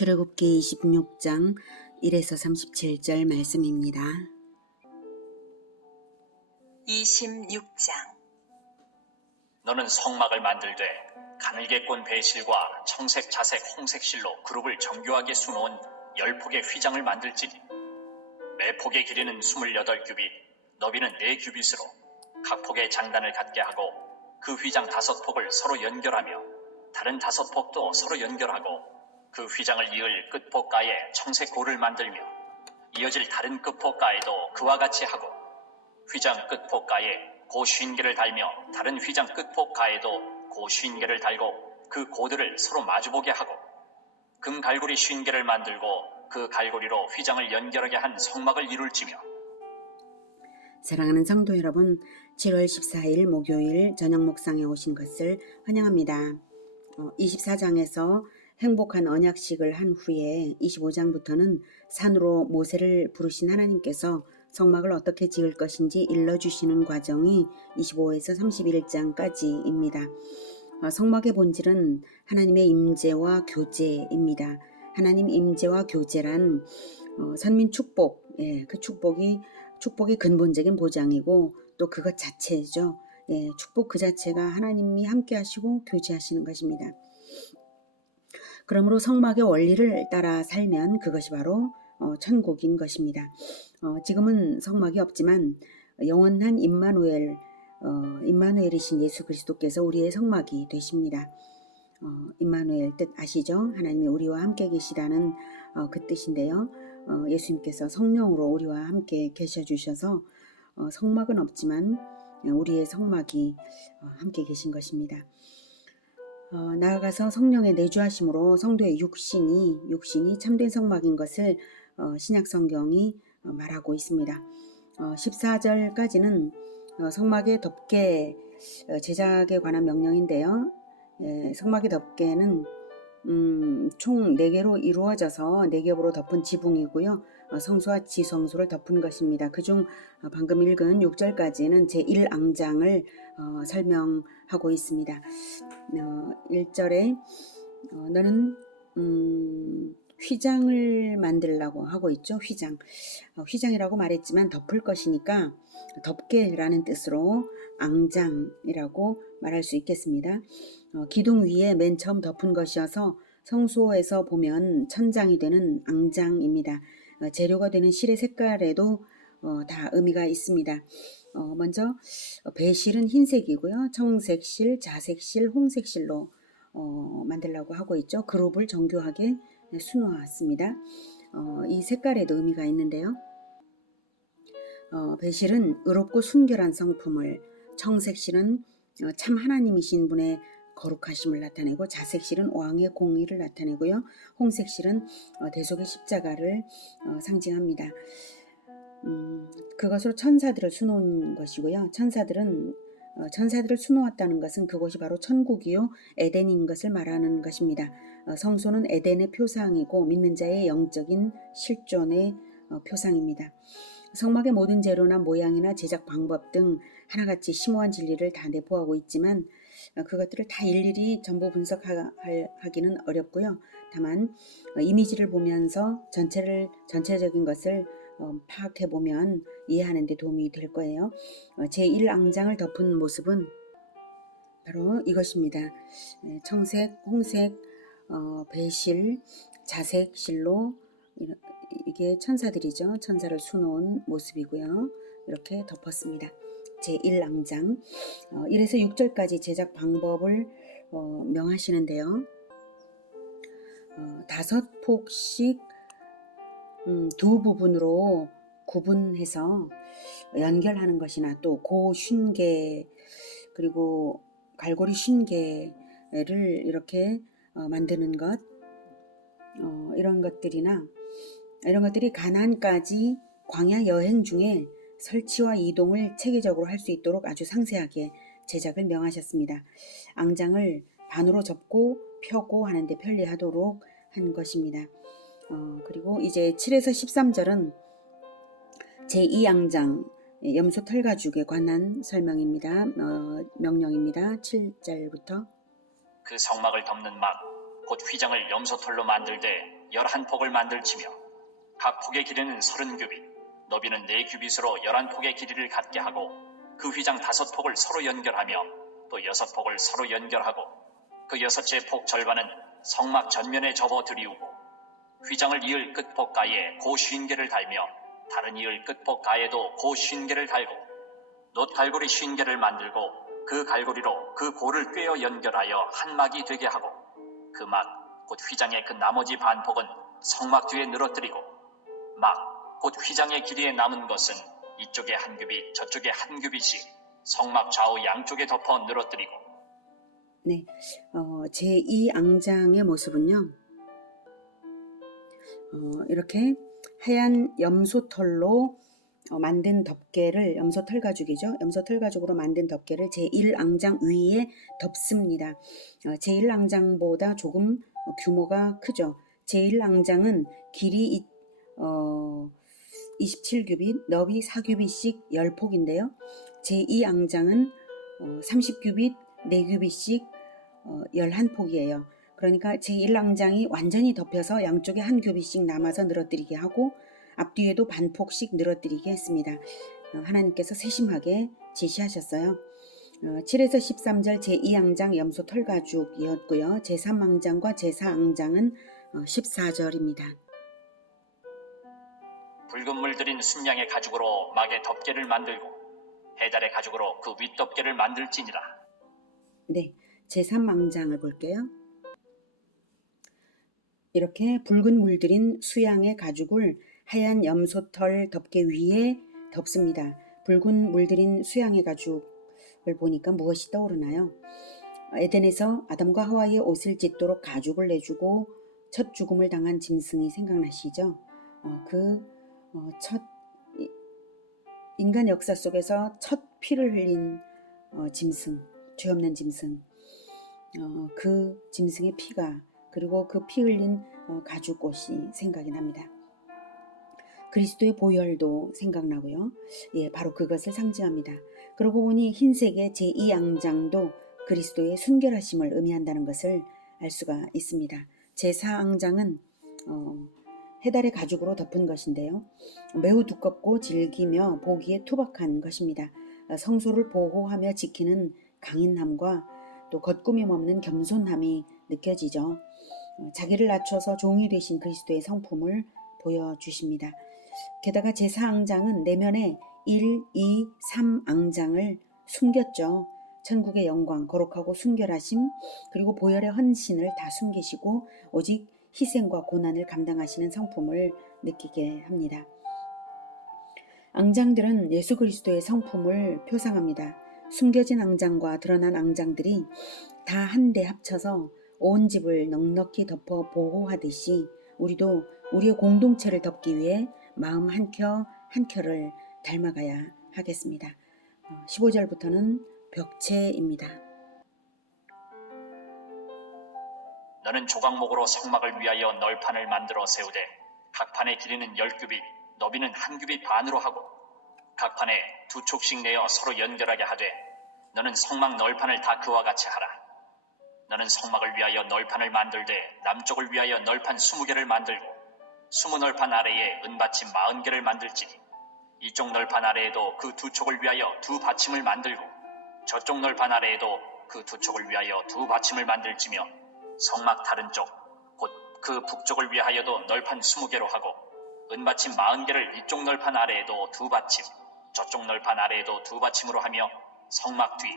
출애굽기 26장 1에서 37절 말씀입니다. 26장. 너는 성막을 만들되 가늘게 꼰 배실과 청색, 자색, 홍색 실로 그룹을 정교하게 수놓은 10폭의 휘장을 만들지니 매 폭의 길이는 28규빗, 너비는 4규빗으로 각 폭의 장단을 갖게 하고 그 휘장 5폭을 서로 연결하며 다른 5폭도 서로 연결하고 그 휘장을 이을 끝폭가에 청색 고를 만들며 이어질 다른 끝폭가에도 그와 같이 하고 휘장 끝폭가에 고 50개를 달며 다른 휘장 끝폭가에도 고 50개를 달고 그 고들을 서로 마주보게 하고 금 갈고리 50개를 만들고 그 갈고리로 휘장을 연결하게 한 성막을 이룰지며. 사랑하는 성도 여러분, 7월 14일 목요일 저녁 목상에 오신 것을 환영합니다. 24장에서 행복한 언약식을 한 후에 25장부터는 산으로 모세를 부르신 하나님께서 성막을 어떻게 지을 것인지 일러주시는 과정이 25에서 31장까지입니다. 성막의 본질은 하나님의 임재와 교제입니다. 하나님 임재와 교제란 선민 축복, 그 축복의 근본적인 보장이고 또 그것 자체죠. 축복 그 자체가 하나님이 함께 하시고 교제하시는 것입니다. 그러므로 성막의 원리를 따라 살면 그것이 바로 천국인 것입니다. 지금은 성막이 없지만 영원한 임마누엘이신 예수 그리스도께서 우리의 성막이 되십니다. 임마누엘 뜻 아시죠? 하나님이 우리와 함께 계시다는 그 뜻인데요. 예수님께서 성령으로 우리와 함께 계셔 주셔서 성막은 없지만 우리의 성막이 함께 계신 것입니다. 나아가서 성령의 내주하심으로 성도의 육신이 참된 성막인 것을 신약 성경이 말하고 있습니다. 14절까지는 성막의 덮개 제작에 관한 명령인데요. 성막의 덮개는 총 4개로 이루어져서 4겹으로 덮은 지붕이고요. 성소와 지성소를 덮은 것입니다. 그중 방금 읽은 6절까지는 제1앙장을 설명하고 있습니다. 1절에 너는 휘장을 만들라고 하고 있죠. 휘장이라고 말했지만 덮을 것이니까 덮개라는 뜻으로 앙장이라고 말할 수 있겠습니다. 기둥 위에 맨 처음 덮은 것이어서 성소에서 보면 천장이 되는 앙장입니다. 재료가 되는 실의 색깔에도 다 의미가 있습니다. 먼저 배실은 흰색이고요. 청색실, 자색실, 홍색실로 만들려고 하고 있죠. 그룹을 정교하게 수놓았습니다. 이 색깔에도 의미가 있는데요. 배실은 의롭고 순결한 성품을, 청색실은 참 하나님이신 분의 거룩하심을 나타내고, 자색실은 왕의 공의를 나타내고요. 홍색실은 대속의 십자가를 상징합니다. 그것으로 천사들을 수놓은 것이고요. 천사들을 수놓았다는 것은 그곳이 바로 천국이요 에덴인 것을 말하는 것입니다. 성소는 에덴의 표상이고 믿는 자의 영적인 실존의 표상입니다. 성막의 모든 재료나 모양이나 제작 방법 등 하나같이 심오한 진리를 다 내포하고 있지만 그것들을 다 일일이 전부 분석하기는 어렵고요. 다만 이미지를 보면서 전체적인 것을 파악해보면 이해하는 데 도움이 될 거예요. 제1앙장을 덮은 모습은 바로 이것입니다. 청색, 홍색, 배실, 자색, 실로 이게 천사들이죠. 천사를 수놓은 모습이고요. 이렇게 덮었습니다. 제1앙장 1에서 6절까지 제작 방법을 명하시는데요. 5폭씩 두 부분으로 구분해서 연결하는 것이나 또 고 50개 그리고 갈고리 50개를 이렇게 만드는 것, 이런 것들이 가나안까지 광야 여행 중에 설치와 이동을 체계적으로 할 수 있도록 아주 상세하게 제작을 명하셨습니다. 앙장을 반으로 접고 펴고 하는데 편리하도록 한 것입니다. 그리고 이제 7에서 13절은 제2앙장 염소 털 가죽에 관한 설명입니다. 명령입니다. 7절부터 그 성막을 덮는 막 곧 휘장을 염소털로 만들되 11폭을 만들지며 각 폭의 길이는 30규빗, 너비는 4규빗으로 11폭의 길이를 갖게 하고 그 휘장 5폭을 서로 연결하며 또 6폭을 서로 연결하고 그 6째 폭 절반은 성막 전면에 접어 들이우고 휘장을 이을 끝폭 가에 고 50개를 달며 다른 이을 끝폭 가에도 고 50개를 달고 놋 갈고리 50개를 만들고 그 갈고리로 그 고를 꿰어 연결하여 한 막이 되게 하고 그 막 곧 휘장의 그 나머지 반폭은 성막 뒤에 늘어뜨리고 막 곧 휘장의 길이에 남은 것은 이쪽에 한 규빗 저쪽에 한 규빗씩 성막 좌우 양쪽에 덮어 늘어뜨리고. 네, 제2앙장의 모습은요. 이렇게 하얀 염소털로 만든 덮개를, 염소털 가죽이죠. 염소털 가죽으로 만든 덮개를 제1앙장 위에 덮습니다. 제1앙장보다 조금 규모가 크죠. 제1앙장은 길이 27규빗, 너비 4규빗씩 10폭인데요. 제2앙장은 30규빗, 4규빗씩 11폭이에요. 그러니까 제1앙장이 완전히 덮여서 양쪽에 한 규빗씩 남아서 늘어뜨리게 하고 앞뒤에도 반폭씩 늘어뜨리게 했습니다. 하나님께서 세심하게 지시하셨어요. 7에서 13절 제2앙장 염소 털가죽이었고요. 제3앙장과 제4앙장은 14절입니다. 붉은 물들인 순양의 가죽으로 막의 덮개를 만들고 해달의 가죽으로 그 윗덮개를 만들지니라. 네, 제3앙장을 볼게요. 이렇게 붉은 물들인 수양의 가죽을 하얀 염소털 덮개 위에 덮습니다. 붉은 물들인 수양의 가죽을 보니까 무엇이 떠오르나요? 에덴에서 아담과 하와의 옷을 찢도록 가죽을 내주고 첫 죽음을 당한 짐승이 생각나시죠? 첫 인간 역사 속에서 첫 피를 흘린 짐승, 죄 없는 짐승, 그 짐승의 피가 그리고 그 피 흘린 가죽옷이 생각이 납니다. 그리스도의 보혈도 생각나고요. 예, 바로 그것을 상징합니다. 그러고 보니 흰색의 제2앙장도 그리스도의 순결하심을 의미한다는 것을 알 수가 있습니다. 제4앙장은 해달의 가죽으로 덮은 것인데요. 매우 두껍고 질기며 보기에 투박한 것입니다. 성소를 보호하며 지키는 강인함과 또 겉구김 없는 겸손함이 느껴지죠. 자기를 낮춰서 종이 되신 그리스도의 성품을 보여주십니다. 게다가 제4앙장은 내면에 1, 2, 3앙장을 숨겼죠. 천국의 영광, 거룩하고 순결하심, 그리고 보혈의 헌신을 다 숨기시고 오직 희생과 고난을 감당하시는 성품을 느끼게 합니다. 앙장들은 예수 그리스도의 성품을 표상합니다. 숨겨진 앙장과 드러난 앙장들이 다 한데 합쳐서 온 집을 넉넉히 덮어 보호하듯이 우리도 우리의 공동체를 덮기 위해 마음 한 켜를 닮아가야 하겠습니다. 15절부터는 벽체입니다. 너는 조각목으로 성막을 위하여 널판을 만들어 세우되 각 판의 길이는 10규빗, 너비는 1규빗 반으로 하고 각 판에 2촉씩 내어 서로 연결하게 하되 너는 성막 널판을 다 그와 같이 하라. 너는 성막을 위하여 널판을 만들되 남쪽을 위하여 널판 20개를 만들고 20널판 아래에 은받침 40개를 만들지니 이쪽 널판 아래에도 그 2촉을 위하여 2받침을 만들고 저쪽 널판 아래에도 그 2촉을 위하여 2받침을 만들지며 성막 다른 쪽 곧 그 북쪽을 위하여도 널판 20개로 하고 은받침 40개를 이쪽 널판 아래에도 2받침 저쪽 널판 아래에도 2받침으로 하며 성막 뒤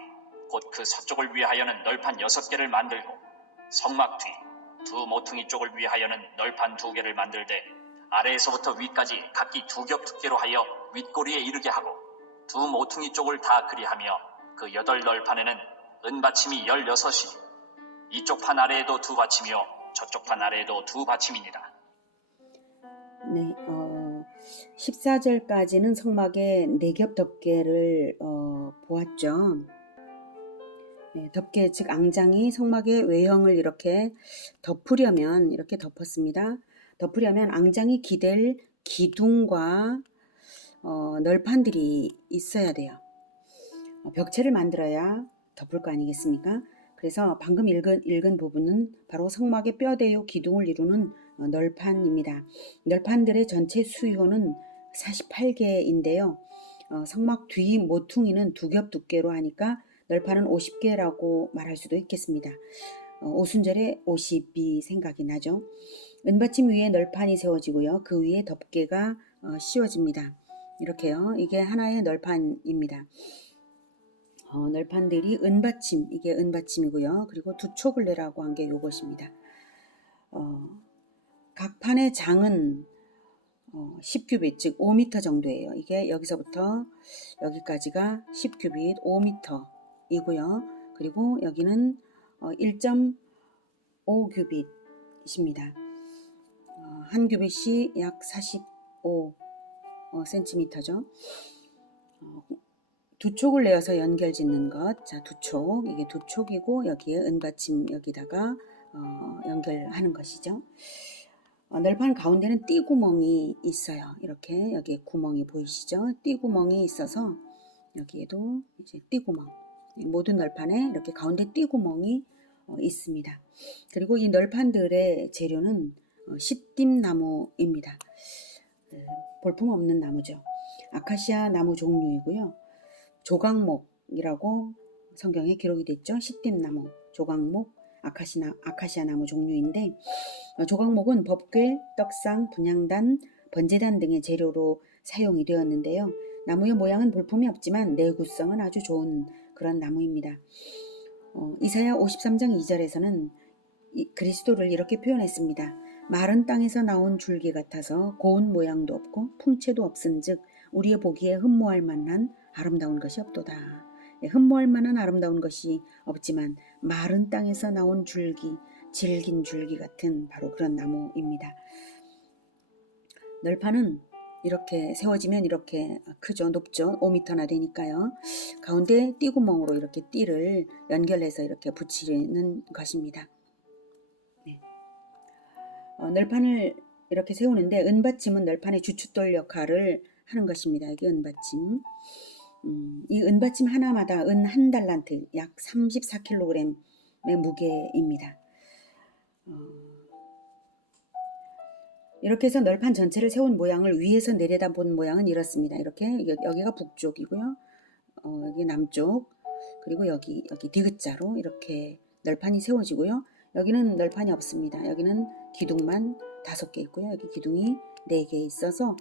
곧 그 서쪽을 위하여는 널판 6개를 만들고 성막 뒤 두 모퉁이 쪽을 위하여는 널판 2개를 만들되 아래에서부터 위까지 각기 2겹 두께로 하여 윗꼬리에 이르게 하고 두 모퉁이 쪽을 다 그리하며 그 8널판에는 은받침이 16이니 이쪽 판 아래에도 2받침이요 저쪽 판 아래에도 2받침이니라. 네, 14절까지는 성막의 4겹 덮개를 보았죠. 네, 덮개 즉 앙장이 성막의 외형을 이렇게 덮으려면 이렇게 덮었습니다. 덮으려면 앙장이 기댈 기둥과 널판들이 있어야 돼요. 벽체를 만들어야 덮을 거 아니겠습니까? 그래서 방금 읽은 부분은 바로 성막의 뼈대요 기둥을 이루는 널판입니다. 널판들의 전체 수요는 48개인데요. 성막 뒤 모퉁이는 두 겹 두께로 하니까 널판은 50개라고 말할 수도 있겠습니다. 오순절에 50이 생각이 나죠. 은받침 위에 널판이 세워지고요. 그 위에 덮개가 씌워집니다. 이렇게요. 이게 하나의 널판입니다. 널판들이 은받침, 이게 은받침이고요. 그리고 두초글레라고 한 게 요것입니다. 각 판의 장은 10규빗, 즉 5m 정도예요. 이게 여기서부터 여기까지가 10규빗, 5m이고요. 그리고 여기는 1.5규빗입니다. 한 규빗이 약 45cm죠. 두 촉을 내어서 연결 짓는 것. 자, 두 촉. 이게 두 촉이고 여기에 은받침 여기다가 연결하는 것이죠. 널판 가운데는 띠구멍이 있어요. 이렇게 여기에 구멍이 보이시죠? 띠구멍이 있어서 여기에도 이제 띠구멍. 모든 널판에 이렇게 가운데 띠구멍이 있습니다. 그리고 이 널판들의 재료는 시띠나무입니다. 볼품없는 나무죠. 아카시아 나무 종류이고요. 조각목이라고 성경에 기록이 됐죠. 시띠나무, 조각목, 아카시아 나무 종류인데 조각목은 법궤, 떡상, 분향단, 번제단 등의 재료로 사용이 되었는데요. 나무의 모양은 볼품이 없지만 내구성은 아주 좋은 그런 나무입니다. 이사야 53장 2절에서는 그리스도를 이렇게 표현했습니다. 마른 땅에서 나온 줄기 같아서 고운 모양도 없고 풍채도 없은즉 우리의 보기에 흠모할 만한 아름다운 것이 없도다. 흠모할 만한 아름다운 것이 없지만 마른 땅에서 나온 줄기, 질긴 줄기 같은 바로 그런 나무입니다. 널판은 이렇게 세워지면 이렇게 크죠. 높죠. 5m나 되니까요. 가운데 띠구멍으로 이렇게 띠를 연결해서 이렇게 붙이는 것입니다. 네. 널판을 이렇게 세우는데 은받침은 널판의 주춧돌 역할을 하는 것입니다. 이게 은받침. 이 은받침 하나마다 은 한 달란트, 약 34kg의 무게입니다. 이렇게 해서 널판 전체를 세운 모양을 위에서 내려다본 모양은 이렇습니다. 이렇게 여기가 북쪽이고요. 여기 남쪽, 그리고 여기 디귿자로 이렇게 널판이 세워지고요. 여기는 널판이 없습니다. 여기는 기둥만 5개 있고요. 여기 기둥이 4개 있어서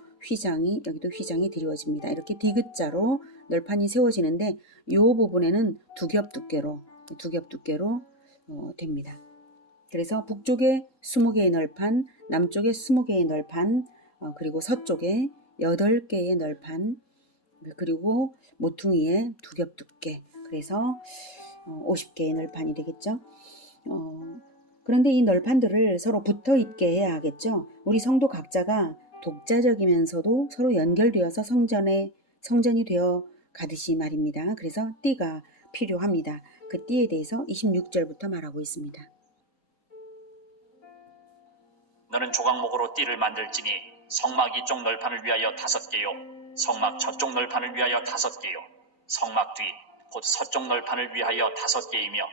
여기도 휘장이 드리워집니다. 이렇게 디귿자로 널판이 세워지는데 이 부분에는 두 겹 두께로 됩니다. 그래서 북쪽에 20개의 널판, 남쪽에 20개의 널판, 그리고 서쪽에 8개의 널판, 그리고 모퉁이에 두 겹 두께, 그래서 50개의 널판이 되겠죠. 그런데 이 널판들을 서로 붙어 있게 해야 하겠죠. 우리 성도 각자가 독자적이면서도 서로 연결되어서 성전이 되어 가듯이 말입니다. 그래서 띠가 필요합니다. 그 띠에 대해서 26절부터 말하고 있습니다. 너는 조각목으로 띠를 만들지니 성막 이쪽 널판을 위하여 5개요, 성막 저쪽 널판을 위하여 5개요, 성막 뒤 곧 서쪽 널판을 위하여 5개이며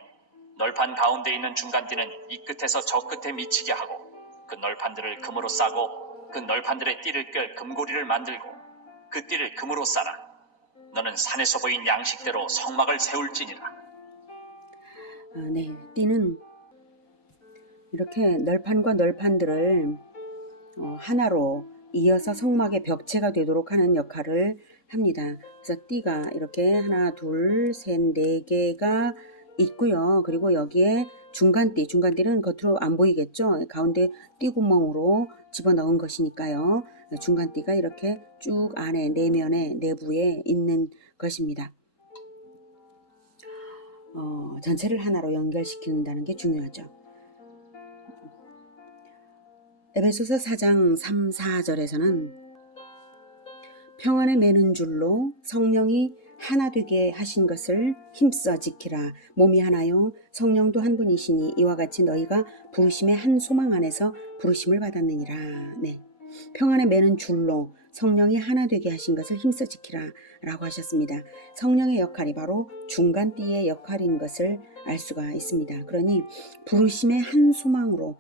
널판 가운데 있는 중간띠는 이 끝에서 저 끝에 미치게 하고 그 널판들을 금으로 싸고 그 널판들의 띠를 끌 금고리를 만들고 그 띠를 금으로 싸라. 너는 산에서 보인 양식대로 성막을 세울지니라. 네, 띠는 이렇게 널판과 널판들을 하나로 이어서 성막의 벽체가 되도록 하는 역할을 합니다. 그래서 띠가 이렇게 하나, 둘, 셋, 4개가 있고요. 그리고 여기에 중간띠는 겉으로 안 보이겠죠. 가운데 띠구멍으로 집어넣은 것이니까요. 중간띠가 이렇게 쭉 안에 내면에 내부에 있는 것입니다. 전체를 하나로 연결시킨다는 게 중요하죠. 에베소서 4장 3, 4절에서는 평안에 매는 줄로 성령이 하나 되게 하신 것을 힘써 지키라. 몸이 하나요 성령도 한 분이시니 이와 같이 너희가 부르심의 한 소망 안에서 부르심을 받았느니라. 네, 평안에 매는 줄로 성령이 하나 되게 하신 것을 힘써 지키라 라고 하셨습니다. 성령의 역할이 바로 중간띠의 역할인 것을 알 수가 있습니다. 그러니 부르심의 한 소망으로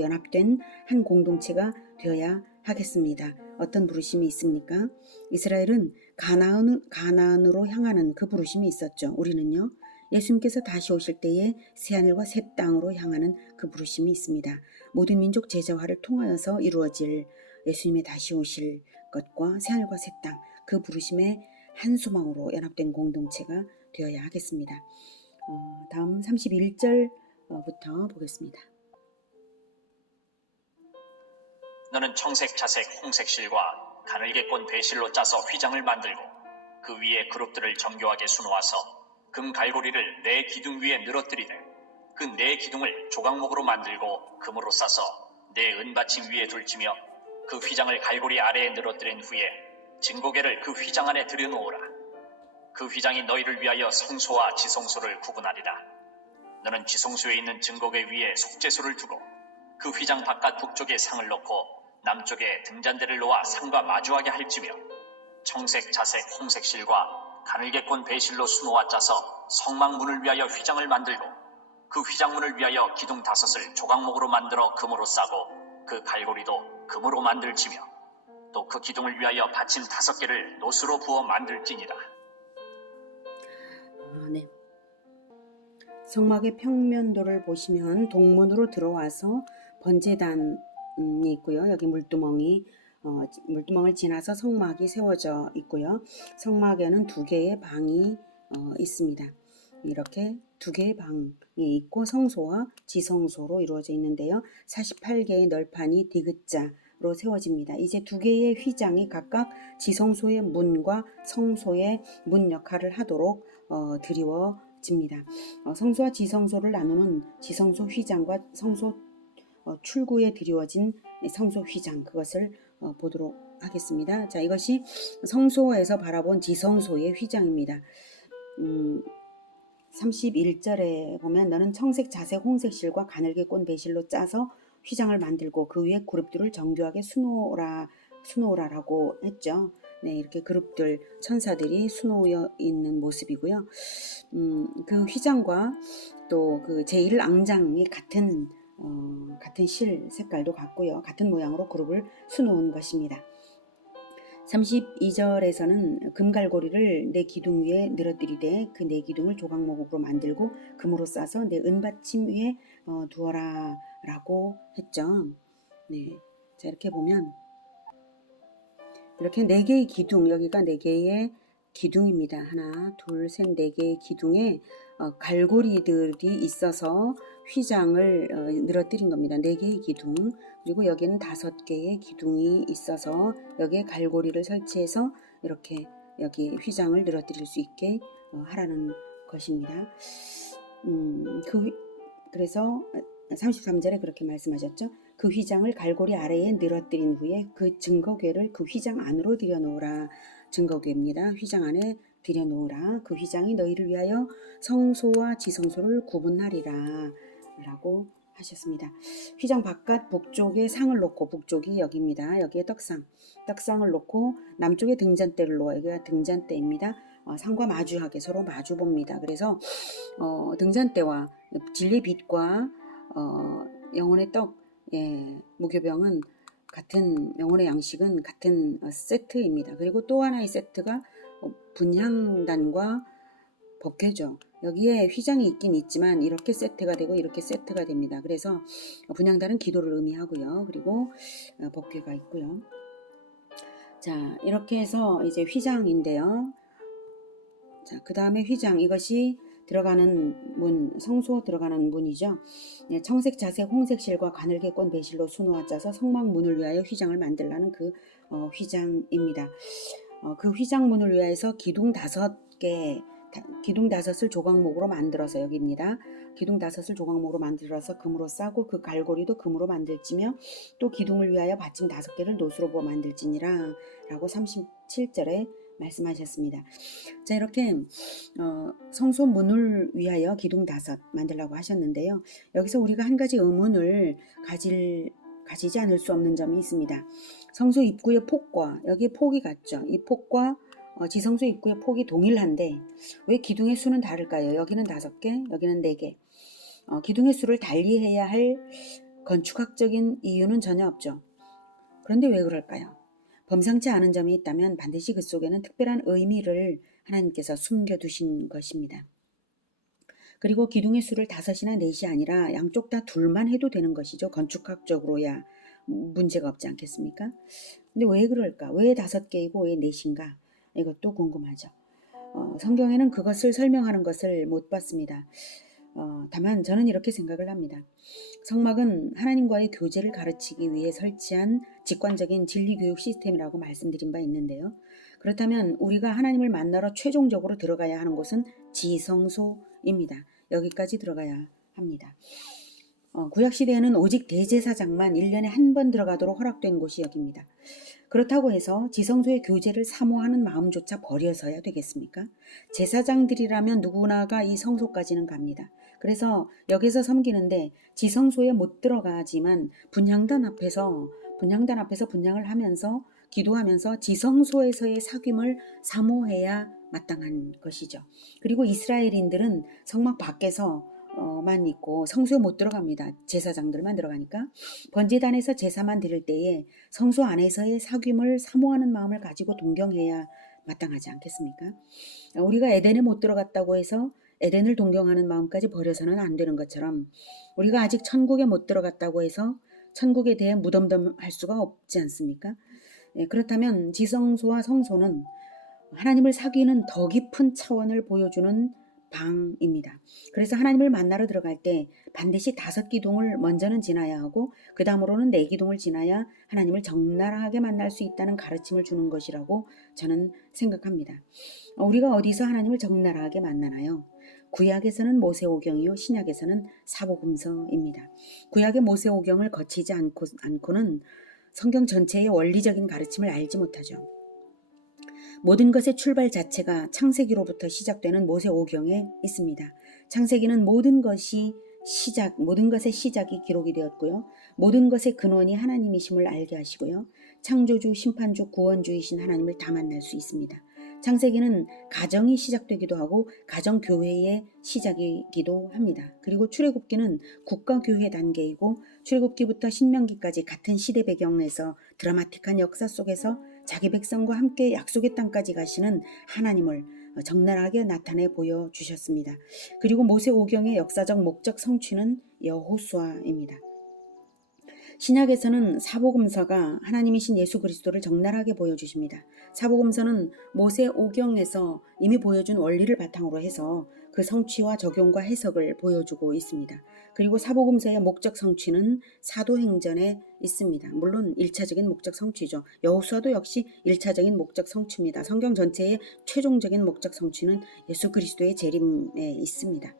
연합된 한 공동체가 되어야 하겠습니다. 어떤 부르심이 있습니까? 이스라엘은 가나안으로 향하는 그 부르심이 있었죠. 우리는요, 예수님께서 다시 오실 때에 새하늘과 새 땅으로 향하는 그 부르심이 있습니다. 모든 민족 제자화를 통하여서 이루어질 예수님의 다시 오실 것과 새하늘과 새 땅, 그 부르심의 한 소망으로 연합된 공동체가 되어야 하겠습니다. 다음 31절부터 보겠습니다. 너는 청색, 자색, 홍색 실과 가늘게 꼰 배실로 짜서 휘장을 만들고 그 위에 그룹들을 정교하게 수놓아서 금 갈고리를 네 기둥 위에 늘어뜨리되 그 네 기둥을 조각목으로 만들고 금으로 싸서 네 은받침 위에 둘지며 그 휘장을 갈고리 아래에 늘어뜨린 후에 증거궤를 그 휘장 안에 들여놓으라. 그 휘장이 너희를 위하여 성소와 지성소를 구분하리라. 너는 지성소에 있는 증거궤 위에 속죄소를 두고 그 휘장 바깥 북쪽에 상을 놓고 남쪽에 등잔대를 놓아 상과 마주하게 할지며 청색, 자색, 홍색 실과 가늘게 꼰 배실로 수놓아 짜서 성막문을 위하여 휘장을 만들고 그 휘장문을 위하여 기둥 5을 조각목으로 만들어 금으로 싸고 그 갈고리도 금으로 만들지며 또 그 기둥을 위하여 받침 5개를 노수로 부어 만들지니라. 네. 성막의 평면도를 보시면 동문으로 들어와서 번제단이 있고요. 여기 물두멍을 지나서 성막이 세워져 있고요. 성막에는 2개의 방이 있습니다. 이렇게 2개의 방이 있고 성소와 지성소로 이루어져 있는데요. 48개의 널판이 디귿자로 세워집니다. 이제 2개의 휘장이 각각 지성소의 문과 성소의 문 역할을 하도록 드리워집니다. 성소와 지성소를 나누는 지성소 휘장과 성소 출구에 드리워진 성소 휘장, 그것을 보도록 하겠습니다. 자, 이것이 성소에서 바라본 지성소의 휘장입니다. 31절에 보면 너는 청색, 자색, 홍색 실과 가늘게 꼰 배실로 짜서 휘장을 만들고 그 위에 그룹들을 정교하게 수놓으라라고 했죠. 네, 이렇게 그룹들 천사들이 수놓여 있는 모습이고요. 그 휘장과 또 그 제1앙장이 같은 실 색깔도 같고요. 같은 모양으로 그룹을 수놓은 것입니다. 32절에서는 금갈고리를 네 기둥 위에 늘어뜨리되 그 네 기둥을 조각목으로 만들고 금으로 싸서 네 은받침 위에 두어라 라고 했죠. 네, 자, 이렇게 보면 이렇게 4개의 기둥, 여기가 4개의 기둥입니다. 하나, 둘, 셋, 4개의 기둥에 갈고리들이 있어서 휘장을 늘어뜨린 겁니다. 4개의 기둥, 그리고 여기는 5개의 기둥이 있어서 여기에 갈고리를 설치해서 이렇게 여기 휘장을 늘어뜨릴 수 있게 하라는 것입니다. 그래서 33절에 그렇게 말씀하셨죠. 그 휘장을 갈고리 아래에 늘어뜨린 후에 그 증거궤를 그 휘장 안으로 들여놓으라. 증거궤입니다. 휘장 안에 들여놓으라. 그 휘장이 너희를 위하여 성소와 지성소를 구분하리라 라고 하셨습니다. 휘장 바깥 북쪽에 상을 놓고, 북쪽이 여기입니다. 여기에 떡상을 놓고 남쪽에 등잔대를 놓아. 여기가 등잔대입니다. 상과 마주하게 서로 마주 봅니다. 그래서 등잔대와 진리의 빛과 영혼의 떡, 무교병은 같은, 영혼의 양식은 같은 세트입니다. 그리고 또 하나의 세트가 분향단과 법궤죠. 여기에 휘장이 있긴 있지만 이렇게 세트가 되고 이렇게 세트가 됩니다. 그래서 분향단은 기도를 의미하고요. 그리고 법궤가 있고요. 자, 이렇게 해서 이제 휘장인데요. 자, 그 다음에 휘장, 이것이 들어가는 문, 성소 들어가는 문이죠. 네, 청색, 자색, 홍색 실과 가늘게 꼰 배실로 수놓아 짜서 성막 문을 위하여 휘장을 만들라는 그 휘장입니다. 그 휘장 문을 위하여서 기둥 5을 조각목으로 만들어서, 여기입니다. 기둥 5을 조각목으로 만들어서 금으로 싸고 그 갈고리도 금으로 만들지며 또 기둥을 위하여 받침 5개를 노수로 부어 만들지니라 라고 37절에 말씀하셨습니다. 자, 이렇게 성소 문을 위하여 기둥 5 만들라고 하셨는데요. 여기서 우리가 한 가지 의문을 가지지 않을 수 없는 점이 있습니다. 성소 입구의 폭과, 여기 폭이 같죠. 이 폭과 지성소 입구의 폭이 동일한데 왜 기둥의 수는 다를까요? 여기는 5개, 여기는 4개. 기둥의 수를 달리해야 할 건축학적인 이유는 전혀 없죠. 그런데 왜 그럴까요? 범상치 않은 점이 있다면 반드시 그 속에는 특별한 의미를 하나님께서 숨겨두신 것입니다. 그리고 기둥의 수를 5이나 4이 아니라 양쪽 다 둘만 해도 되는 것이죠. 건축학적으로야 문제가 없지 않겠습니까? 근데 왜 그럴까? 왜 5개이고 왜 4인가? 이것도 궁금하죠. 성경에는 그것을 설명하는 것을 못 봤습니다. 다만 저는 이렇게 생각을 합니다. 성막은 하나님과의 교제를 가르치기 위해 설치한 직관적인 진리교육 시스템이라고 말씀드린 바 있는데요. 그렇다면 우리가 하나님을 만나러 최종적으로 들어가야 하는 곳은 지성소입니다. 여기까지 들어가야 합니다. 구약시대에는 오직 대제사장만 1년에 한 번 들어가도록 허락된 곳이 여기입니다. 그렇다고 해서 지성소의 교제를 사모하는 마음조차 버려서야 되겠습니까? 제사장들이라면 누구나가 이 성소까지는 갑니다. 그래서 여기서 섬기는데 지성소에 못 들어가지만 분향단 앞에서 분향을 하면서 기도하면서 지성소에서의 사귐을 사모해야 마땅한 것이죠. 그리고 이스라엘인들은 성막 밖에서 만 있고 성소에 못 들어갑니다. 제사장들만 들어가니까. 번제단에서 제사만 드릴 때에 성소 안에서의 사귐을 사모하는 마음을 가지고 동경해야 마땅하지 않겠습니까? 우리가 에덴에 못 들어갔다고 해서 에덴을 동경하는 마음까지 버려서는 안 되는 것처럼 우리가 아직 천국에 못 들어갔다고 해서 천국에 대해 무덤덤할 수가 없지 않습니까? 그렇다면 지성소와 성소는 하나님을 사귀는 더 깊은 차원을 보여주는 방입니다. 그래서 하나님을 만나러 들어갈 때 반드시 5기둥을 먼저는 지나야 하고 그 다음으로는 4기둥을 지나야 하나님을 적나라하게 만날 수 있다는 가르침을 주는 것이라고 저는 생각합니다. 우리가 어디서 하나님을 적나라하게 만나나요? 구약에서는 모세오경이요 신약에서는 사복음서입니다. 구약의 모세오경을 거치지 않고는 성경 전체의 원리적인 가르침을 알지 못하죠. 모든 것의 출발 자체가 창세기로부터 시작되는 모세오경에 있습니다. 창세기는 모든 것의 시작이 기록이 되었고요. 모든 것의 근원이 하나님이심을 알게 하시고요. 창조주, 심판주, 구원주이신 하나님을 다 만날 수 있습니다. 창세기는 가정이 시작되기도 하고 가정교회의 시작이기도 합니다. 그리고 출애굽기는 국가교회 단계이고 출애굽기부터 신명기까지 같은 시대 배경에서 드라마틱한 역사 속에서 자기 백성과 함께 약속의 땅까지 가시는 하나님을 적나라하게 나타내 보여주셨습니다. 그리고 모세오경의 역사적 목적 성취는 여호수아입니다. 신약에서는 사복음서가 하나님이신 예수 그리스도를 적나라하게 보여주십니다. 사복음서는 모세오경에서 이미 보여준 원리를 바탕으로 해서 그 성취와 적용과 해석을 보여주고 있습니다. 그리고 사복음서의 목적 성취는 사도행전에 있습니다. 물론 1차적인 목적 성취죠. 여호수아도 역시 1차적인 목적 성취입니다. 성경 전체의 최종적인 목적 성취는 예수 그리스도의 재림에 있습니다.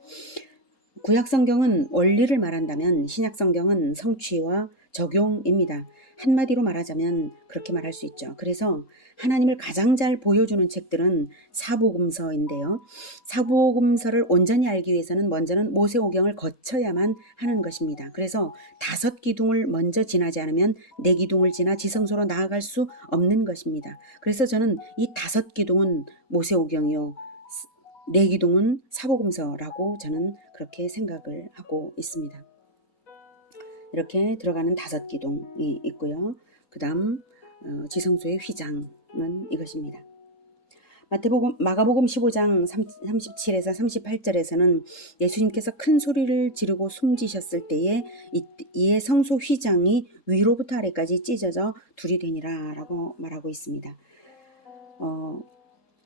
구약 성경은 원리를 말한다면 신약 성경은 성취와 적용입니다. 한마디로 말하자면 그렇게 말할 수 있죠. 그래서 하나님을 가장 잘 보여주는 책들은 사복음서인데요. 사복음서를 온전히 알기 위해서는 먼저는 모세오경을 거쳐야만 하는 것입니다. 그래서 5기둥을 먼저 지나지 않으면 4기둥을 지나 지성소로 나아갈 수 없는 것입니다. 그래서 저는 이 5기둥은 모세오경이요 4기둥은 사복음서라고 저는 그렇게 생각을 하고 있습니다. 이렇게 들어가는 5기둥이 있고요. 그 다음 지성소의 휘장은 이것입니다. 마가복음 15장 37에서 38절에서는 예수님께서 큰 소리를 지르고 숨지셨을 때에 이에 성소 휘장이 위로부터 아래까지 찢어져 둘이 되니라 라고 말하고 있습니다.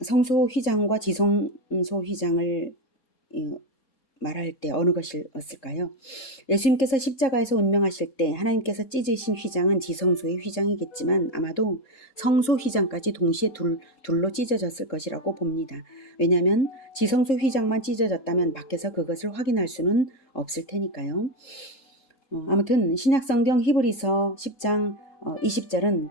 성소 휘장과 지성소 휘장을 말할 때 어느 것이었을까요? 예수님께서 십자가에서 운명하실 때 하나님께서 찢으신 휘장은 지성소의 휘장이겠지만 아마도 성소 휘장까지 동시에 둘로 찢어졌을 것이라고 봅니다. 왜냐하면 지성소 휘장만 찢어졌다면 밖에서 그것을 확인할 수는 없을 테니까요. 아무튼 신약성경 히브리서 10장 20절은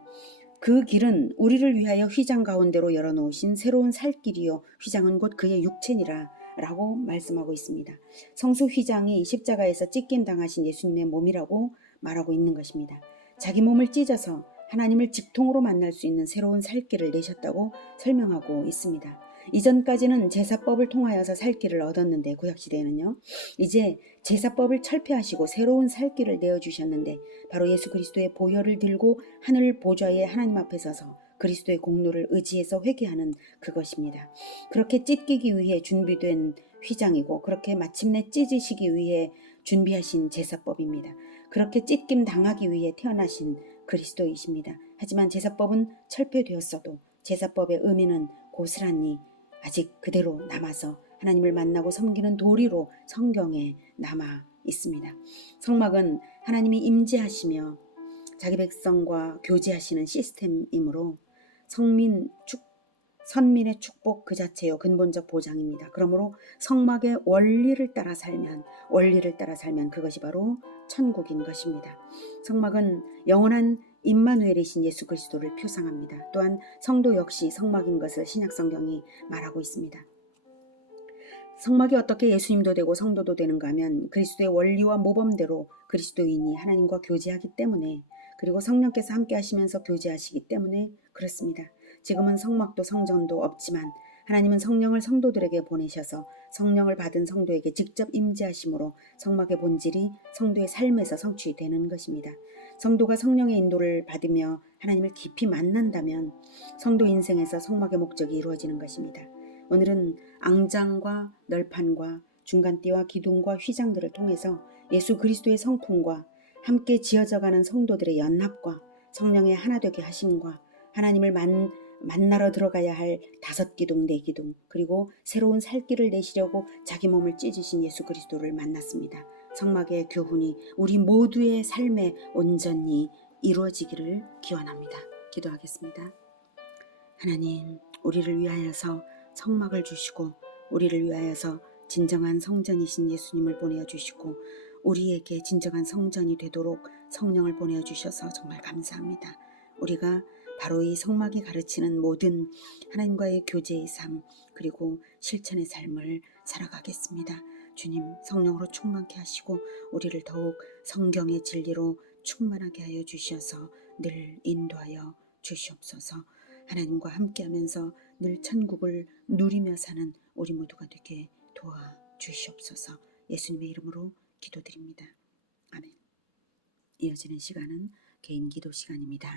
그 길은 우리를 위하여 휘장 가운데로 열어놓으신 새로운 살 길이요 휘장은 곧 그의 육체니라 라고 말씀하고 있습니다. 성소 휘장이 십자가에서 찢김 당하신 예수님의 몸이라고 말하고 있는 것입니다. 자기 몸을 찢어서 하나님을 직통으로 만날 수 있는 새로운 살 길을 내셨다고 설명하고 있습니다. 이전까지는 제사법을 통하여서 살 길을 얻었는데 구약시대에는요. 이제 제사법을 철폐하시고 새로운 살 길을 내어주셨는데 바로 예수 그리스도의 보혈을 들고 하늘 보좌에 하나님 앞에 서서 그리스도의 공로를 의지해서 회개하는 그것입니다. 그렇게 찢기기 위해 준비된 휘장이고 그렇게 마침내 찢으시기 위해 준비하신 제사법입니다. 그렇게 찢김 당하기 위해 태어나신 그리스도이십니다. 하지만 제사법은 철폐되었어도 제사법의 의미는 고스란히 아직 그대로 남아서 하나님을 만나고 섬기는 도리로 성경에 남아 있습니다. 성막은 하나님이 임재하시며 자기 백성과 교제하시는 시스템이므로 선민의 축복 그 자체요 근본적 보장입니다. 그러므로 성막의 원리를 따라 살면 그것이 바로 천국인 것입니다. 성막은 영원한 임마누엘이신 예수 그리스도를 표상합니다. 또한 성도 역시 성막인 것을 신약 성경이 말하고 있습니다. 성막이 어떻게 예수님도 되고 성도도 되는가 하면 그리스도의 원리와 모범대로 그리스도인이 하나님과 교제하기 때문에, 그리고 성령께서 함께 하시면서 교제하시기 때문에 그렇습니다. 지금은 성막도 성전도 없지만 하나님은 성령을 성도들에게 보내셔서 성령을 받은 성도에게 직접 임재하심으로 성막의 본질이 성도의 삶에서 성취되는 것입니다. 성도가 성령의 인도를 받으며 하나님을 깊이 만난다면 성도 인생에서 성막의 목적이 이루어지는 것입니다. 오늘은 앙장과 널판과 중간띠와 기둥과 휘장들을 통해서 예수 그리스도의 성품과 함께 지어져가는 성도들의 연합과 성령의 하나 되게 하심과 하나님을 만나러 들어가야 할 5기둥 4기둥 그리고 새로운 살 길을 내시려고 자기 몸을 찢으신 예수 그리스도를 만났습니다. 성막의 교훈이 우리 모두의 삶에 온전히 이루어지기를 기원합니다. 기도하겠습니다. 하나님, 우리를 위하여서 성막을 주시고 우리를 위하여서 진정한 성전이신 예수님을 보내어 주시고 우리에게 진정한 성전이 되도록 성령을 보내어 주셔서 정말 감사합니다. 우리가 바로 이 성막이 가르치는 모든 하나님과의 교제의 삶 그리고 실천의 삶을 살아가겠습니다. 주님, 성령으로 충만케 하시고 우리를 더욱 성경의 진리로 충만하게 하여 주셔서 늘 인도하여 주시옵소서. 하나님과 함께하면서 늘 천국을 누리며 사는 우리 모두가 되게 도와주시옵소서. 예수님의 이름으로 기도드립니다. 아멘. 이어지는 시간은 개인 기도 시간입니다.